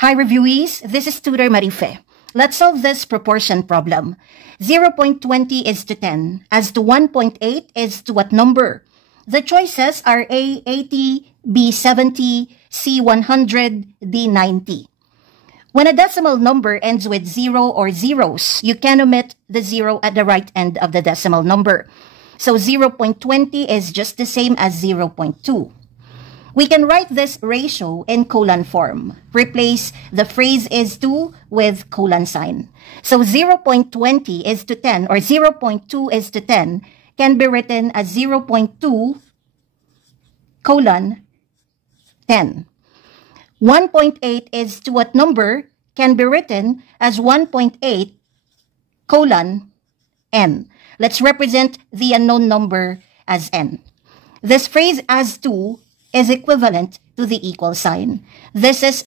Hi reviewees, this is Tutor Marife. Let's solve this proportion problem. 0.20 is to 10, as to 1.8 is to what number? The choices are A, 80, B, 70, C, 100, D, 90. When a decimal number ends with 0 or zeros, you can omit the 0 at the right end of the decimal number. So 0.20 is just the same as 0.2. We can write this ratio in colon form. Replace the phrase is to with colon sign. So 0.20 is to 10 or 0.2 is to 10 can be written as 0.2 colon 10. 1.8 is to what number can be written as 1.8 colon n. Let's represent the unknown number as n. This phrase as to is equivalent to the equal sign. This is